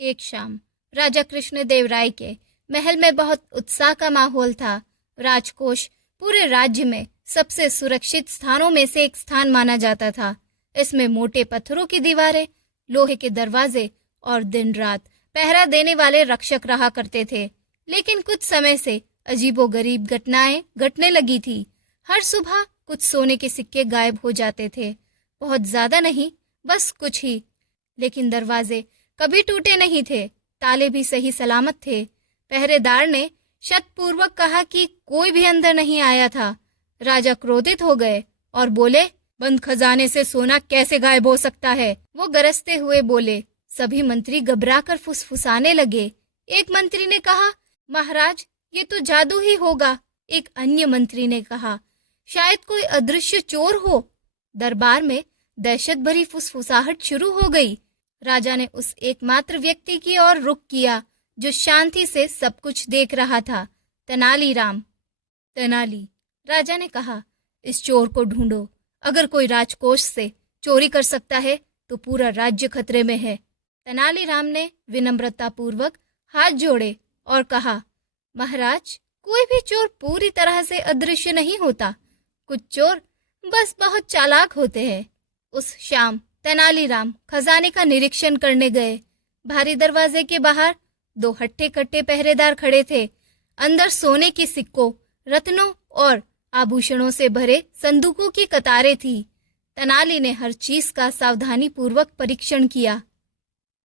एक शाम राजा कृष्णदेव राय के महल में बहुत उत्साह का माहौल था। राजकोष पूरे राज्य में सबसे सुरक्षित स्थानों में से एक स्थान माना जाता था। इसमें मोटे पत्थरों की दीवारें, लोहे के दरवाजे और दिन रात पहरा देने वाले रक्षक रहा करते थे। लेकिन कुछ समय से अजीबोगरीब घटनाएं घटने लगी थी। हर सुबह कुछ सोने के सिक्के गायब हो जाते थे। बहुत ज्यादा नहीं, बस कुछ ही। लेकिन दरवाजे कभी टूटे नहीं थे, ताले भी सही सलामत थे। पहरेदार ने शतपूर्वक कहा कि कोई भी अंदर नहीं आया था। राजा क्रोधित हो गए और बोले, बंद खजाने से सोना कैसे गायब हो सकता है? वो गरजते हुए बोले। सभी मंत्री घबराकर फुसफुसाने लगे। एक मंत्री ने कहा, महाराज, ये तो जादू ही होगा। एक अन्य मंत्री ने कहा, शायद कोई अदृश्य चोर हो। दरबार में दहशत भरी फुसफुसाहट शुरू हो गई। राजा ने उस एकमात्र व्यक्ति की ओर रुख किया जो शांति से सब कुछ देख रहा था, तेनालीराम। तेनाली, राजा ने कहा, इस चोर को ढूंढो। अगर कोई राजकोष से चोरी कर सकता है तो पूरा राज्य खतरे में है। तेनालीराम ने विनम्रतापूर्वक हाथ जोड़े और कहा, महाराज, कोई भी चोर पूरी तरह से अदृश्य नहीं होता। कुछ चोर बस बहुत चालाक होते हैं। उस शाम तेनालीराम खजाने का निरीक्षण करने गए। भारी दरवाजे के बाहर दो हट्टे कट्टे पहरेदार खड़े थे। अंदर सोने के सिक्कों, रत्नों और आभूषणों से भरे संदूकों की कतारें थी। तेनाली ने हर चीज का सावधानी पूर्वक परीक्षण किया।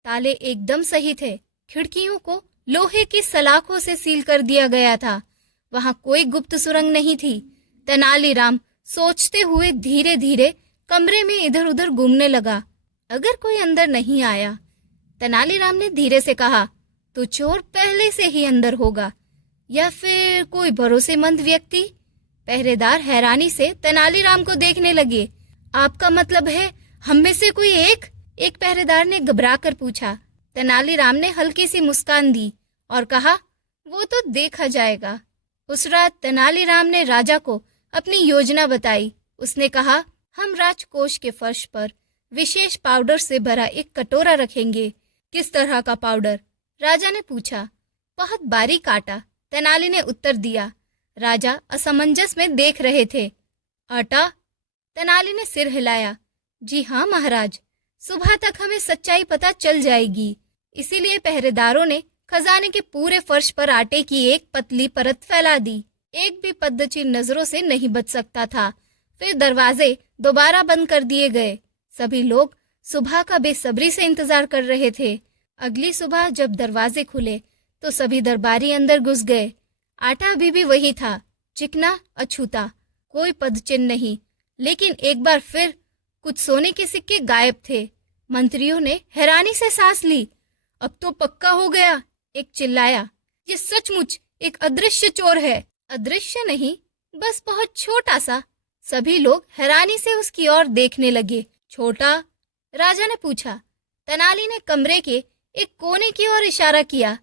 ताले एकदम सही थे। खिड़कियों को लोहे की सलाखों से सील कर दिया गया था। वहां कोई गुप्त सुरंग नहीं थी। तेनालीराम सोचते हुए धीरे धीरे कमरे में इधर उधर घूमने लगा। अगर कोई अंदर नहीं आया, तेनालीराम ने धीरे से कहा, तो चोर पहले से ही अंदर होगा, या फिर कोई भरोसेमंद व्यक्ति। पहरेदार हैरानी से तेनालीराम को देखने लगे। आपका मतलब है हम में से कोई एक? एक पहरेदार ने घबराकर पूछा। तेनालीराम ने हल्की सी मुस्कान दी और कहा, वो तो देखा जाएगा। उस रात तेनालीराम ने राजा को अपनी योजना बताई। उसने कहा, हम राजकोष के फर्श पर विशेष पाउडर से भरा एक कटोरा रखेंगे। किस तरह का पाउडर? राजा ने पूछा। बहुत बारीक आटा, तेनाली ने उत्तर दिया। राजा असमंजस में देख रहे थे। आटा? तेनाली ने सिर हिलाया। जी हाँ महाराज, सुबह तक हमें सच्चाई पता चल जाएगी। इसीलिए पहरेदारों ने खजाने के पूरे फर्श पर आटे की एक पतली परत फैला दी। एक भी पद्दची नजरों से नहीं बच सकता था। फिर दरवाजे दोबारा बंद कर दिए गए। सभी लोग सुबह का बेसब्री से इंतजार कर रहे थे। अगली सुबह जब दरवाजे खुले तो सभी दरबारी अंदर घुस गए। आटा अभी भी वही था, चिकना, अछूता, कोई पदचिन्ह नहीं। लेकिन एक बार फिर कुछ सोने के सिक्के गायब थे। मंत्रियों ने हैरानी से सांस ली। अब तो पक्का हो गया, एक चिल्लाया। ये सचमुच एक अदृश्य चोर है। अदृश्य नहीं, बस बहुत छोटा सा। सभी लोग हैरानी से उसकी ओर देखने लगे। छोटा? राजा ने पूछा। तेनाली ने कमरे के एक कोने की ओर इशारा किया।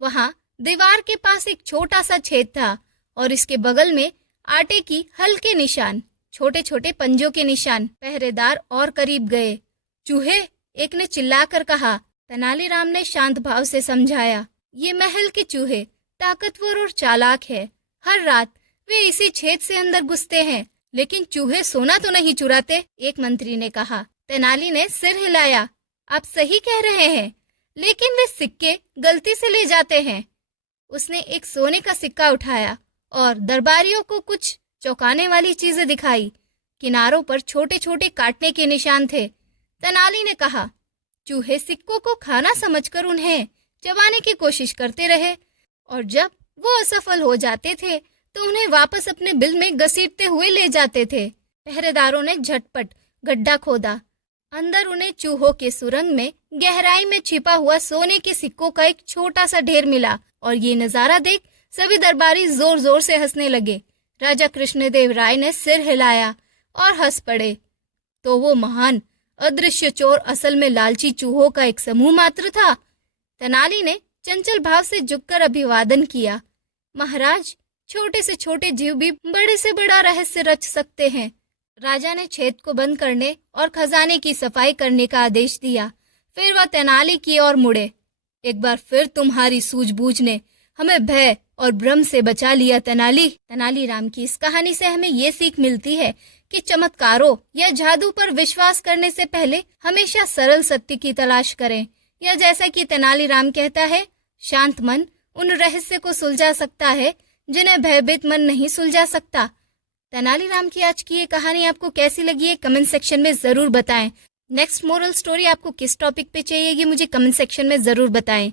वहां दीवार के पास एक छोटा सा छेद था और इसके बगल में आटे की हल्के निशान, छोटे छोटे पंजों के निशान। पहरेदार और करीब गए। चूहे? एक ने चिल्लाकर कहा। तेनालीराम ने शांत भाव से समझाया, ये महल के चूहे ताकतवर और चालाक है। हर रात वे इसी छेद से अंदर घुसते हैं। लेकिन चूहे सोना तो नहीं चुराते, एक मंत्री ने कहा। तेनाली ने सिर हिलाया। आप सही कह रहे हैं, लेकिन वे सिक्के गलती से ले जाते हैं। उसने एक सोने का सिक्का उठाया और दरबारियों को कुछ चौंकाने वाली चीजें दिखाई। किनारों पर छोटे छोटे काटने के निशान थे। तेनाली ने कहा, चूहे सिक्कों को खाना समझकर उन्हें चबाने की कोशिश करते रहे और जब वो असफल हो जाते थे तो उन्हें वापस अपने बिल में घसीटते हुए ले जाते थे। पहरेदारों ने झटपट गड्ढा खोदा। अंदर उन्हें चूहों के सुरंग में गहराई में छिपा हुआ सोने के सिक्कों का एक छोटा सा ढेर मिला और ये नजारा देख सभी दरबारी जोर जोर से हंसने लगे। राजा कृष्णदेव राय ने सिर हिलाया और हंस पड़े। तो वो महान अदृश्य चोर असल में लालची चूहों का एक समूह मात्र था। तेनाली ने चंचल भाव से झुककर अभिवादन किया। महाराज, छोटे से छोटे जीव भी बड़े से बड़ा रहस्य रच सकते हैं। राजा ने छेद को बंद करने और खजाने की सफाई करने का आदेश दिया। फिर वह तेनाली की ओर मुड़े। एक बार फिर तुम्हारी सूझबूझ ने हमें भय और भ्रम से बचा लिया तेनाली। तेनालीराम की इस कहानी से हमें ये सीख मिलती है कि चमत्कारों या जादू पर विश्वास करने से पहले हमेशा सरल सत्य की तलाश करें, या जैसा कि तेनालीराम कहता है, शांत मन उन रहस्य को सुलझा सकता है जिन्हें भयभीत मन नहीं सुलझा सकता। तेनालीराम की आज की ये कहानी आपको कैसी लगी है कमेंट सेक्शन में जरूर बताएं। नेक्स्ट मोरल स्टोरी आपको किस टॉपिक पे चाहिएगी मुझे कमेंट सेक्शन में जरूर बताएं।